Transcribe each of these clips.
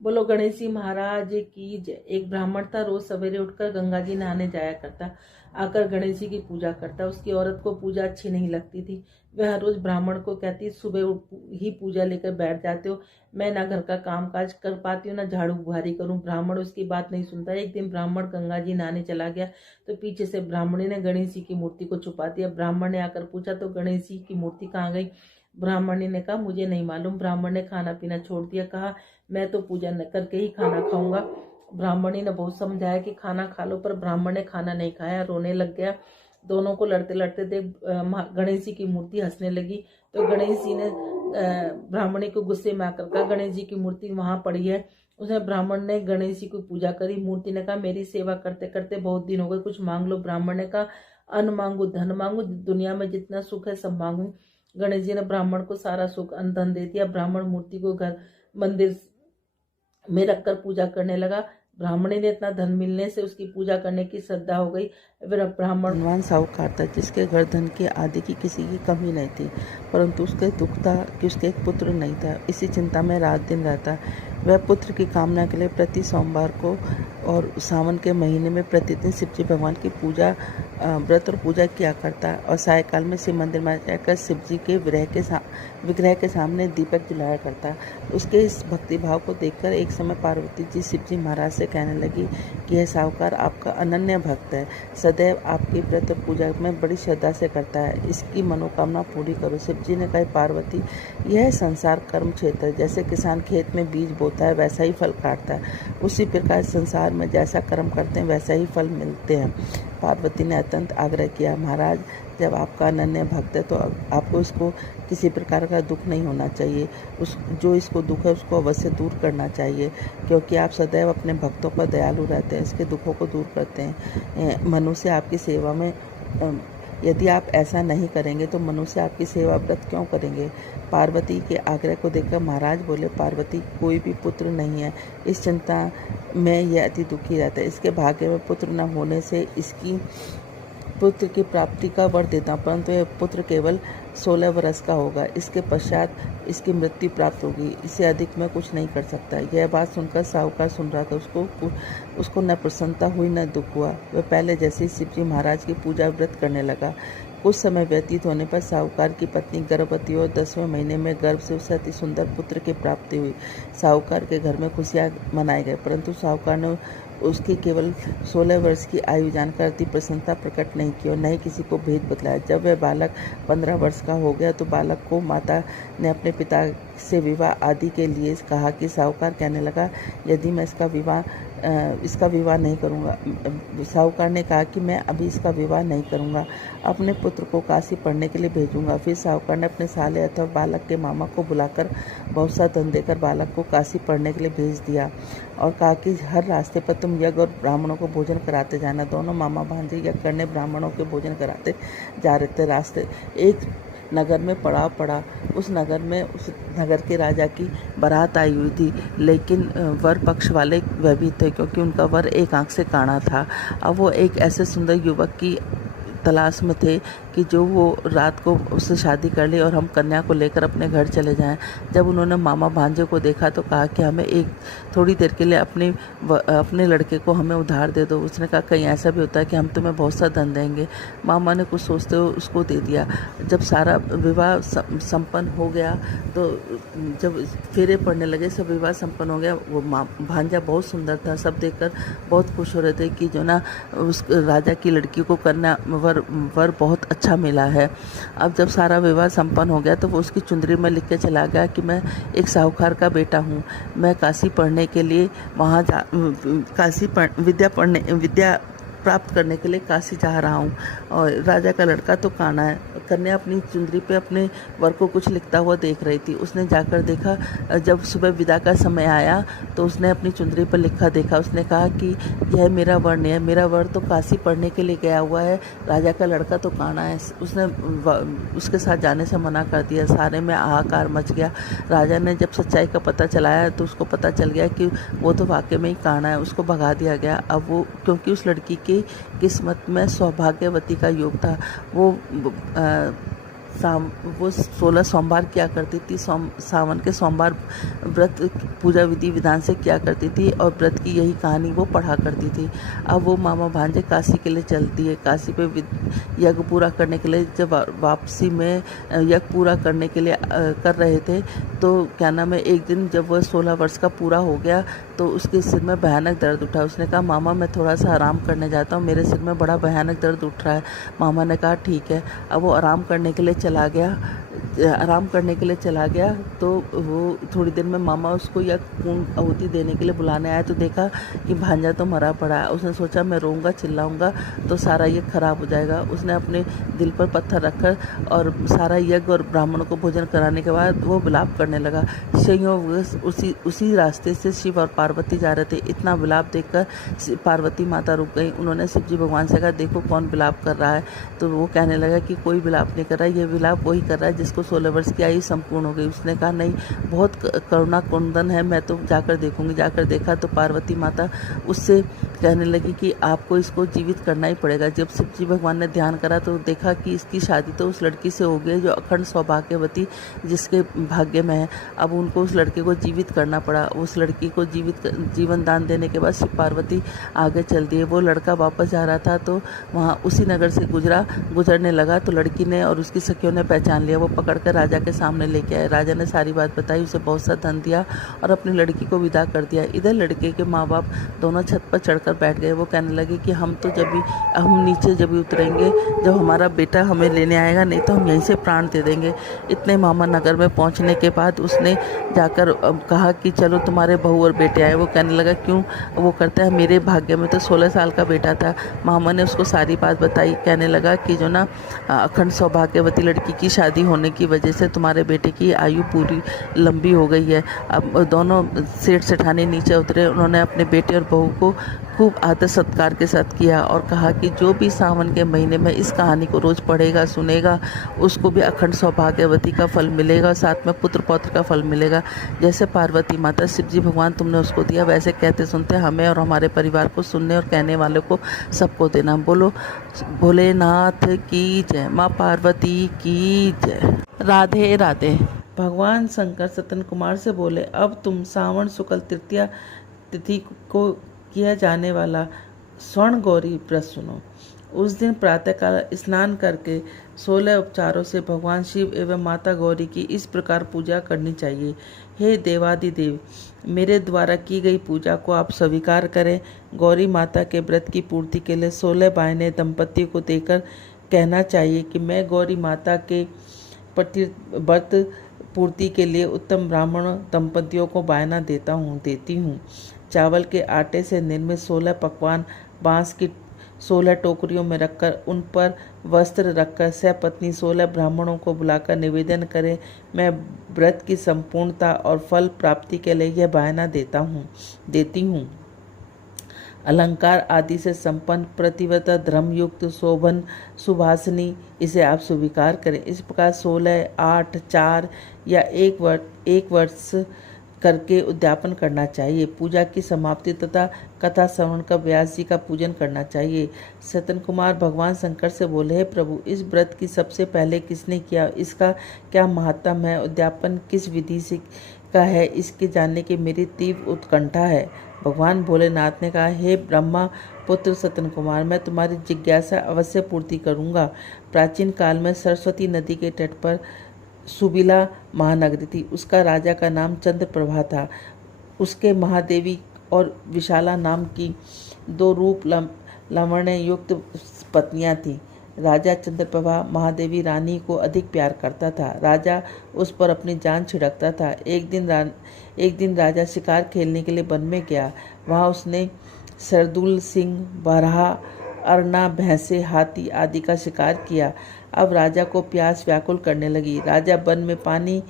बोलो गणेश जी महाराज की जय। एक ब्राह्मण था, रोज सवेरे उठकर गंगा जी नहाने जाया करता। आकर गणेश जी की पूजा करता। उसकी औरत को पूजा अच्छी नहीं लगती थी। वह हर रोज ब्राह्मण को कहती, सुबह ही पूजा लेकर बैठ जाते हो, मैं ना घर का काम काज कर पाती हूँ ना झाड़ू बुहारी करूँ। ब्राह्मण उसकी बात नहीं सुनता। एक दिन ब्राह्मण गंगा जी नहाने चला गया तो पीछे से ब्राह्मणी ने गणेश जी की मूर्ति को छुपा दिया। ब्राह्मण ने आकर पूछा तो गणेश जी की मूर्ति कहाँ गई। ब्राह्मणी ने कहा, मुझे नहीं मालूम। ब्राह्मण ने खाना पीना छोड़ दिया। कहा, मैं तो पूजा न करके ही खाना खाऊंगा। ब्राह्मणी ने बहुत समझाया कि खाना खा लो, पर ब्राह्मण ने खाना नहीं खाया, रोने लग गया। दोनों को लड़ते लड़ते देख गणेश जी की मूर्ति हंसने लगी। तो गणेश जी ने ब्राह्मणी को गुस्से में आकर कहा, गणेश जी की मूर्ति वहां पड़ी है। उसने ब्राह्मण ने गणेश जी की पूजा करी। मूर्ति ने कहा, मेरी सेवा करते करते बहुत दिन हो गए, कुछ मांग लो। ब्राह्मण ने कहा, अन्न मांगू, धन मांगू, दुनिया में जितना सुख है सब मांगू। गणेश जी ने ब्राह्मण को सारा सुख अन्न धन दे दिया। ब्राह्मण मूर्ति को घर मंदिर में रखकर पूजा करने लगा। ब्राह्मणी ने इतना धन मिलने से उसकी पूजा करने की श्रद्धा हो गई। फिर ब्राह्मण धनवान साहूकार था जिसके घर धन की आदि की किसी की कमी नहीं थी, परंतु उसके दुख था कि उसके एक पुत्र नहीं था। इसी चिंता में रात दिन रहता। वह पुत्र की कामना के लिए प्रति सोमवार को और सावन के महीने में प्रतिदिन शिवजी भगवान की पूजा व्रत और पूजा किया करता और सायकाल में शिव मंदिर में जाकर शिवजी के विग्रह के सामने दीपक जलाया करता। उसके इस भक्ति भाव को देखकर एक समय पार्वती जी शिवजी महाराज से कहने लगी कि यह साहूकार आपका अनन्य भक्त है, सदैव आपकी व्रत और पूजा में बड़ी श्रद्धा से करता है, इसकी मनोकामना पूरी करो। शिवजी ने कहा, पार्वती, यह संसार कर्म क्षेत्र है। जैसे किसान खेत में बीज बोता है वैसा ही फल काटता है, उसी प्रकार संसार में जैसा कर्म करते हैं वैसा ही फल मिलते हैं। पार्वती ने अत्यंत आग्रह किया, महाराज, जब आपका अनन्य भक्त है तो आपको इसको किसी प्रकार का दुख नहीं होना चाहिए। जो इसको दुख है उसको अवश्य दूर करना चाहिए, क्योंकि आप सदैव अपने भक्तों पर दयालु रहते हैं, इसके दुखों को दूर करते हैं। मनुष्य आपकी सेवा में यदि आप ऐसा नहीं करेंगे तो मनुष्य आपकी सेवा व्रत क्यों करेंगे। पार्वती के आग्रह को देखकर महाराज बोले, पार्वती, कोई भी पुत्र नहीं है, इस चिंता में यह अति दुखी रहता है। इसके भाग्य में पुत्र न होने से इसकी पुत्र की प्राप्ति का वर देता हूँ, परंतु यह पुत्र केवल 16 वर्ष का होगा। इसके पश्चात इसकी मृत्यु प्राप्त होगी, इससे अधिक मैं कुछ नहीं कर सकता। यह बात सुनकर साहूकार सुन रहा था। उसको न प्रसन्नता हुई न दुख हुआ। वह पहले जैसे ही शिवजी महाराज की पूजा व्रत करने लगा। कुछ समय व्यतीत होने पर साहूकार की पत्नी गर्भवती और 10वें महीने में गर्भ से उसे अति सुंदर पुत्र की प्राप्ति हुई। साहूकार के घर में खुशियाँ मनाए गए, परंतु साहूकार ने उसकी केवल 16 वर्ष की आयु जानकर अति प्रसन्नता प्रकट नहीं की और न ही किसी को भेद बतलाया। जब वह बालक 15 वर्ष का हो गया तो बालक को माता ने अपने पिता से विवाह आदि के लिए कहा कि साहूकार कहने लगा, यदि मैं इसका विवाह नहीं करूंगा। साहूकार ने कहा कि मैं अभी इसका विवाह नहीं करूंगा, अपने पुत्र को काशी पढ़ने के लिए भेजूंगा। फिर साहूकार ने अपने साले अथवा बालक के मामा को बुलाकर बहुत सा धन देकर बालक को काशी पढ़ने के लिए भेज दिया और कहा कि हर रास्ते पर तुम यज्ञ और ब्राह्मणों को भोजन कराते जाना। दोनों मामा भांजे यज्ञ करने ब्राह्मणों के भोजन कराते जा रहे थे। रास्ते एक नगर में पड़ाव पड़ा। उस नगर के राजा की बारात आई हुई थी, लेकिन वर पक्ष वाले वह भी थे, क्योंकि उनका वर एक आंख से काना था। अब वो एक ऐसे सुंदर युवक की तलाश में थे कि जो वो रात को उससे शादी कर ले और हम कन्या को लेकर अपने घर चले जाएं। जब उन्होंने मामा भांजे को देखा तो कहा कि हमें थोड़ी देर के लिए अपने लड़के को हमें उधार दे दो। उसने कहा, कहीं ऐसा भी होता है कि हम तुम्हें बहुत सा धन देंगे। मामा ने कुछ सोचते हुए उसको दे दिया। जब सारा विवाह संपन्न हो गया तो जब फेरे पड़ने लगे, सब विवाह संपन्न हो गया। वो भांजा बहुत सुंदर था, सब देखकर बहुत खुश हो रहे थे कि जो ना उस राजा की लड़की को कन्या वर बहुत अच्छा मिला है। अब जब सारा विवाह संपन्न हो गया तो वो उसकी चुंदरी में लिख के चला गया कि मैं एक साहूकार का बेटा हूँ, मैं काशी पढ़ने के लिए वहाँ विद्या प्राप्त करने के लिए काशी जा रहा हूँ। और राजा का लड़का तो काना है। कन्या अपनी चुंदरी पे अपने वर को कुछ लिखता हुआ देख रही थी। उसने जाकर देखा, जब सुबह विदा का समय आया तो उसने अपनी चुंदरी पर लिखा देखा। उसने कहा कि यह मेरा वर नहीं है, मेरा वर तो काशी पढ़ने के लिए गया हुआ है, राजा का लड़का तो काना है। उसने उसके साथ जाने से मना कर दिया। सारे में हाहाकार मच गया। राजा ने जब सच्चाई का पता चलाया तो उसको पता चल गया कि वो तो वाकई में ही काना है। उसको भगा दिया गया। अब वो, क्योंकि उस लड़की की किस्मत में सौभाग्यवती का योग था, वो वो 16 सोमवार किया करती थी। सावन के सोमवार व्रत पूजा विधि विधान से किया करती थी और व्रत की यही कहानी वो पढ़ा करती थी। अब वो मामा भांजे काशी के लिए चलती है। काशी पे यज्ञ पूरा करने के लिए जब वापसी में यज्ञ पूरा करने के लिए कर रहे थे तो क्या नाम है, एक दिन जब वह 16 वर्ष का पूरा हो गया तो उसके सिर में भयानक दर्द उठा। उसने कहा मामा मैं थोड़ा सा आराम करने जाता हूँ, मेरे सिर में बड़ा भयानक दर्द उठ रहा है। मामा ने कहा ठीक है। अब वो आराम करने के लिए चला गया तो वो थोड़ी देर में मामा उसको यह पूर्ण आहुति देने के लिए बुलाने आया तो देखा कि भांजा तो मरा पड़ा है। उसने सोचा मैं रोऊंगा चिल्लाऊंगा तो सारा यज्ञ खराब हो जाएगा। उसने अपने दिल पर पत्थर रखकर और सारा यज्ञ और ब्राह्मणों को भोजन कराने के बाद वो विलाप करने लगा। संयोग उसी रास्ते से शिव और पार्वती जा रहे थे। इतना विलाप देखकर पार्वती माता रुक गई। उन्होंने शिव जी भगवान से कहा देखो कौन विलाप कर रहा है। तो वो कहने लगा कि कोई विलाप नहीं कर रहा है, ये विलाप वही कर रहा है जिसको 16 वर्ष की आयु संपूर्ण हो गई। उसने कहा नहीं बहुत करुणा कुंदन है, मैं तो जाकर देखूंगी। जाकर देखा तो पार्वती माता उससे कहने लगी कि आपको इसको जीवित करना ही पड़ेगा। जब शिव जी भगवान ने ध्यान करा तो देखा कि इसकी शादी तो उस लड़की से हो गई जो अखंड सौभाग्यवती जिसके भाग्य में है। अब उनको उस लड़के को जीवित करना पड़ा। उस लड़की को जीवन दान देने के बाद शिव पार्वती आगे चल दिए। वो लड़का वापस जा रहा था तो वहाँ उसी नगर से गुजरने लगा तो लड़की ने और उसकी सखियों ने पहचान लिया। वो पकड़कर राजा के सामने लेके आए। राजा ने सारी बात बताई, उसे बहुत सा धन दिया और अपनी लड़की को विदा कर दिया। इधर लड़के के माँ बाप दोनों छत पर चढ़कर बैठ गए। वो कहने लगे कि हम नीचे जब भी उतरेंगे जब हमारा बेटा हमें लेने आएगा, नहीं तो हम यहीं से प्राण दे देंगे। इतने मामा नगर में पहुंचने के बाद उसने जाकर कहा कि चलो तुम्हारे बहू और बेटे आए। वो कहने लगा क्यों? वो करता है मेरे भाग्य में तो 16 साल का बेटा था। मामा ने उसको सारी बात बताई। कहने लगा कि जो ना अखंड सौभाग्यवती लड़की की शादी होने की वजह से तुम्हारे बेटे की आयु पूरी लंबी हो गई है। अब दोनों सेठ सेठानी नीचे उतरे। उन्होंने अपने बेटे और बहू को खूब आदर सत्कार के साथ किया और कहा कि जो भी सावन के महीने में इस कहानी को रोज पढ़ेगा सुनेगा उसको भी अखंड सौभाग्यवती का फल मिलेगा, साथ में पुत्र पौत्र का फल मिलेगा। जैसे पार्वती माता शिव जी भगवान तुमने उसको दिया, वैसे कहते सुनते हमें और हमारे परिवार को सुनने और कहने वाले को सबको देना। बोलो भोलेनाथ की जय, माँ पार्वती की जय। राधे राधे। भगवान शंकर सतन कुमार से बोले अब तुम सावन शुक्ल तृतीया तिथि को किया जाने वाला स्वर्ण गौरी व्रत सुनो। उस दिन प्रातःकाल स्नान करके 16 उपचारों से भगवान शिव एवं माता गौरी की इस प्रकार पूजा करनी चाहिए। हे देवादिदेव, मेरे द्वारा की गई पूजा को आप स्वीकार करें। गौरी माता के व्रत की पूर्ति के लिए 16 बायने दंपतियों को देकर कहना चाहिए कि मैं गौरी माता के व्रत पूर्ति के लिए उत्तम ब्राह्मण दंपतियों को बायना देती हूँ। चावल के आटे से निर्मित 16 पकवान बांस की 16 टोकरियों में रखकर उन पर वस्त्र रखकर सपत्नी 16 ब्राह्मणों को बुलाकर निवेदन करें। मैं व्रत की संपूर्णता और फल प्राप्ति के लिए यह बायना देती हूँ। अलंकार आदि से संपन्न प्रतिव्रता धर्मयुक्त शोभन सुभाषिनी इसे आप स्वीकार करें। इस प्रकार 16, 8, 4 या 1 वर्ष करके उद्यापन करना चाहिए। पूजा की समाप्ति तथा कथा श्रवण का व्यास जी का पूजन करना चाहिए। सतन कुमार भगवान शंकर से बोले, हे प्रभु, इस व्रत की सबसे पहले किसने किया, इसका क्या महत्व है, उद्यापन किस विधि से का है, इसके जानने की मेरी तीव्र उत्कंठा है। भगवान भोलेनाथ ने कहा, हे ब्रह्मा पुत्र सतन कुमार, मैं तुम्हारी जिज्ञासा अवश्य पूर्ति करूँगा। प्राचीन काल में सरस्वती नदी के तट पर सुबिला महानगरी थी। उसका राजा का नाम चंद्रप्रभा था। उसके महादेवी और विशाला नाम की 2 रूप लावण्य युक्त पत्नियां थीं। राजा चंद्रप्रभा महादेवी रानी को अधिक प्यार करता था। राजा उस पर अपनी जान छिड़कता था। एक दिन राजा शिकार खेलने के लिए वन में गया। वहाँ उसने सरदुल, सिंह, बरहा, अरना, भैंसे, हाथी आदि का शिकार किया। अब राजा को प्यास व्याकुल करने लगी। राजा वन में पानी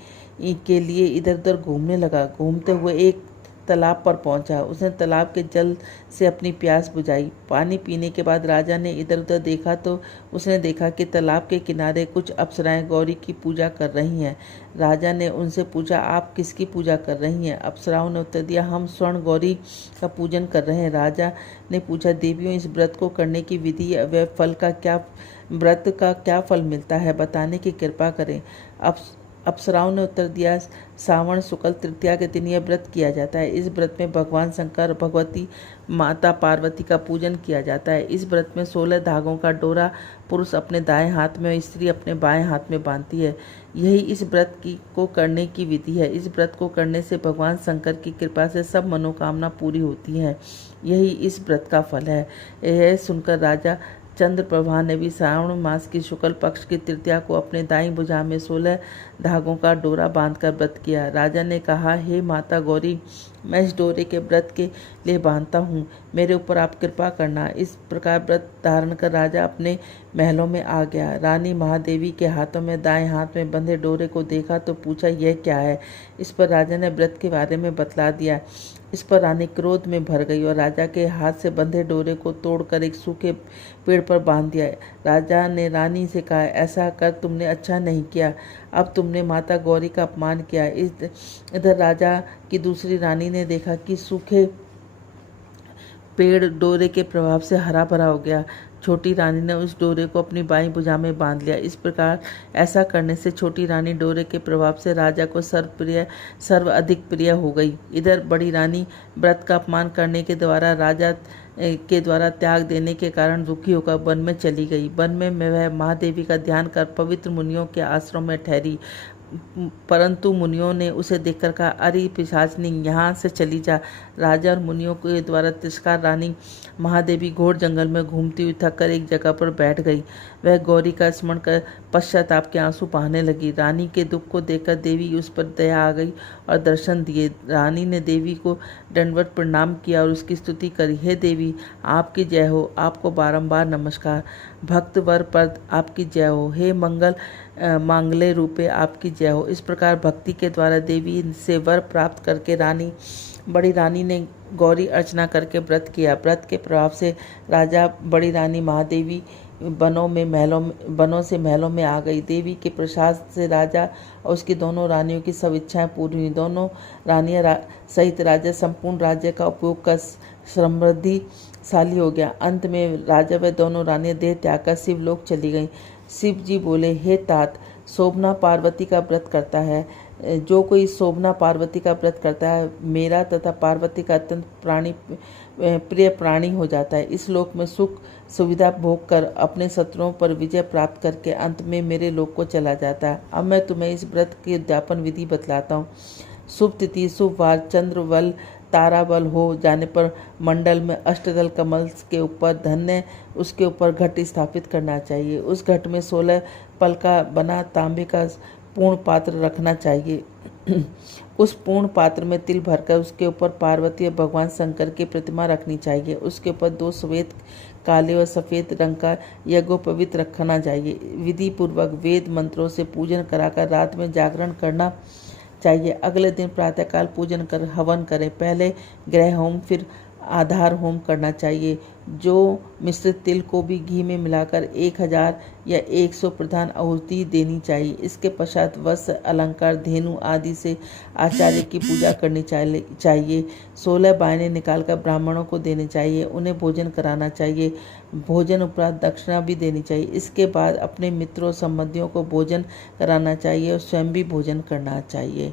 के लिए इधर उधर घूमने लगा। घूमते हुए एक तालाब पर पहुंचा। उसने तालाब के जल से अपनी प्यास बुझाई। पानी पीने के बाद राजा ने इधर उधर देखा तो उसने देखा कि तालाब के किनारे कुछ अप्सराएं गौरी की पूजा कर रही हैं। राजा ने उनसे पूछा, आप किसकी पूजा कर रही हैं? अप्सराओं ने उत्तर दिया, हम स्वर्ण गौरी का पूजन कर रहे हैं। राजा ने पूछा, देवियों, इस व्रत को करने की विधि व फल का क्या व्रत का क्या फल मिलता है, बताने की कृपा करें। अप्सराओं ने उत्तर दिया, सावन शुक्ल तृतीया के दिन यह व्रत किया जाता है। इस व्रत में भगवान शंकर, भगवती माता पार्वती का पूजन किया जाता है। इस व्रत में 16 धागों का डोरा पुरुष अपने दाएं हाथ में और स्त्री अपने बाएं हाथ में बांधती है। यही इस व्रत को करने की विधि है। इस व्रत को करने से भगवान शंकर की कृपा से सब मनोकामना पूरी होती है। यही इस व्रत का फल है। यह सुनकर राजा चंद्रप्रभा ने भी श्रावण मास की शुक्ल पक्ष की तृतीया को अपने दाईं भुजा में 16 धागों का डोरा बांधकर व्रत किया। राजा ने कहा, हे माता गौरी, मैं इस डोरे के व्रत के लिए बांधता हूँ, मेरे ऊपर आप कृपा करना। इस प्रकार व्रत धारण कर राजा अपने महलों में आ गया। रानी महादेवी के हाथों में दाएं हाथ में बंधे डोरे को देखा तो पूछा, यह क्या है? इस पर राजा ने व्रत के बारे में बतला दिया। इस पर रानी क्रोध में भर गई और राजा के हाथ से बंधे डोरे को तोड़कर एक सूखे पेड़ पर बांध दिया। राजा ने रानी से कहा, ऐसा कर तुमने अच्छा नहीं किया, अब तुमने माता गौरी का अपमान किया। इधर राजा की दूसरी रानी ने देखा कि सूखे पेड़ डोरे के प्रभाव से हरा भरा हो गया। छोटी रानी ने उस डोरे को अपनी बाईं भुजा में बांध लिया। इस प्रकार ऐसा करने से छोटी रानी डोरे के प्रभाव से राजा को सर्व अधिक प्रिय हो गई। इधर बड़ी रानी व्रत का अपमान करने के द्वारा राजा के द्वारा त्याग देने के कारण दुखी होकर वन में चली गई। वन में वह महादेवी का ध्यान कर पवित्र मुनियों के आश्रम में ठहरी, परंतु मुनियों ने उसे देखकर कहा, अरे पिशाचनी, यहाँ से चली जा। राजा और मुनियों के द्वारा तिरस्कार रानी महादेवी घोर जंगल में घूमती हुई थककर एक जगह पर बैठ गई। वह गौरी का स्मरण कर पश्चाताप के आंसू बहाने लगी। रानी के दुख को देखकर देवी उस पर दया आ गई और दर्शन दिए। रानी ने देवी को दंडवत प्रणाम किया और उसकी स्तुति करी। हे देवी, आपकी जय हो, आपको बारंबार नमस्कार। भक्त वर पद आपकी जय हो। हे मांगले रूपे आपकी जय हो। इस प्रकार भक्ति के द्वारा देवी से वर प्राप्त करके बड़ी रानी ने गौरी अर्चना करके व्रत किया। व्रत के प्रभाव से राजा बड़ी रानी महादेवी बनों से महलों में आ गई। देवी के प्रसाद से राजा और उसकी दोनों रानियों की सब इच्छाएं पूरी हुई। दोनों रानियां सहित राजा संपूर्ण राज्य का उपयोग कर समृद्धिशाली हो गया। अंत में राजा व दोनों रानियां देह त्याग कर शिवलोक चली गईं। शिव जी बोले, हे तात, शोभना पार्वती का व्रत करता है। जो कोई शोभना पार्वती का व्रत करता है, मेरा तथा पार्वती का अत्यंत प्रिय प्राणी हो जाता है। इस लोक में सुख सुविधा भोग कर अपने शत्रुओं पर विजय प्राप्त करके अंत में मेरे लोक को चला जाता है। अब मैं तुम्हें इस व्रत की उद्यापन विधि बतलाता हूँ। शुभ तिथि, शुभ वार, चंद्रबल, ताराबल हो जाने पर मंडल में अष्टदल कमल के ऊपर धन्य उसके ऊपर घट स्थापित करना चाहिए। उस घट में 16 पल का बना तांबे का पूर्ण पात्र रखना चाहिए। उस पूर्ण पात्र में तिल भरकर उसके ऊपर पार्वती और भगवान शंकर की प्रतिमा रखनी चाहिए। उसके ऊपर 2 श्वेत, काले और सफ़ेद रंग का यज्ञोपवीत रखना चाहिए। विधि पूर्वक वेद मंत्रों से पूजन कराकर रात में जागरण करना चाहिए। अगले दिन प्रातःकाल पूजन कर हवन करें। पहले ग्रह होम फिर आधार होम करना चाहिए। जो मिश्रित तिल को भी घी में मिलाकर 1000 या 100 प्रधान आहुति देनी चाहिए। इसके पश्चात वस्त्र, अलंकार, धेनु आदि से आचार्य की पूजा करनी चाहिए। 16 बायने निकालकर ब्राह्मणों को देने चाहिए। उन्हें भोजन कराना चाहिए। भोजन उपरांत दक्षिणा भी देनी चाहिए। इसके बाद अपने मित्रों संबंधियों को भोजन कराना चाहिए और स्वयं भी भोजन करना चाहिए।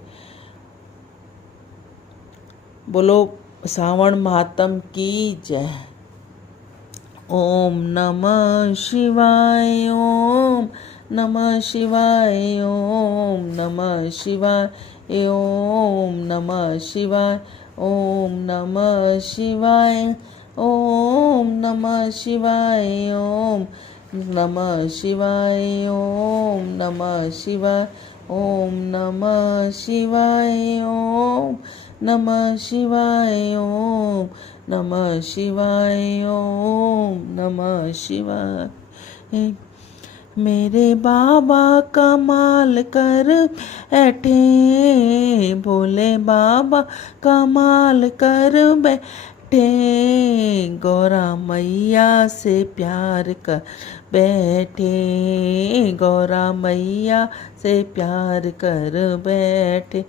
बोलो श्रावण महात्म की जय। ओम नमः शिवाय, ओम नमः शिवाय, ओम नमः शिवाय, ओम नमः शिवाय, ओम नमः शिवाय, ओम नमः शिवाय, ओम नमः शिवाय, ओम नमः शिवाय, ओम नमः शिवाय, ओम नमः शिवाय, ओम नमः शिवाय, ओम नमः शिवाय। मेरे बाबा कमाल कर बैठे, भोले बाबा कमाल कर बैठे, गौरा मैया से प्यार कर बैठे, गौरा मैया से प्यार कर बैठे,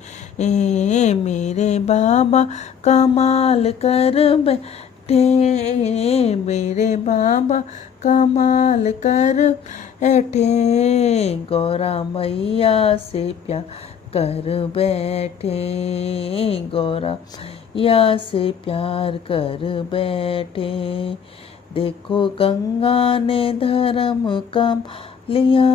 मेरे बाबा कमाल कर बैठे, मेरे बाबा कमाल कर बैठे, गौरा मैया से प्यार कर बैठे, गौरा मैया से प्यार कर बैठे। देखो गंगा ने धर्म कम लिया,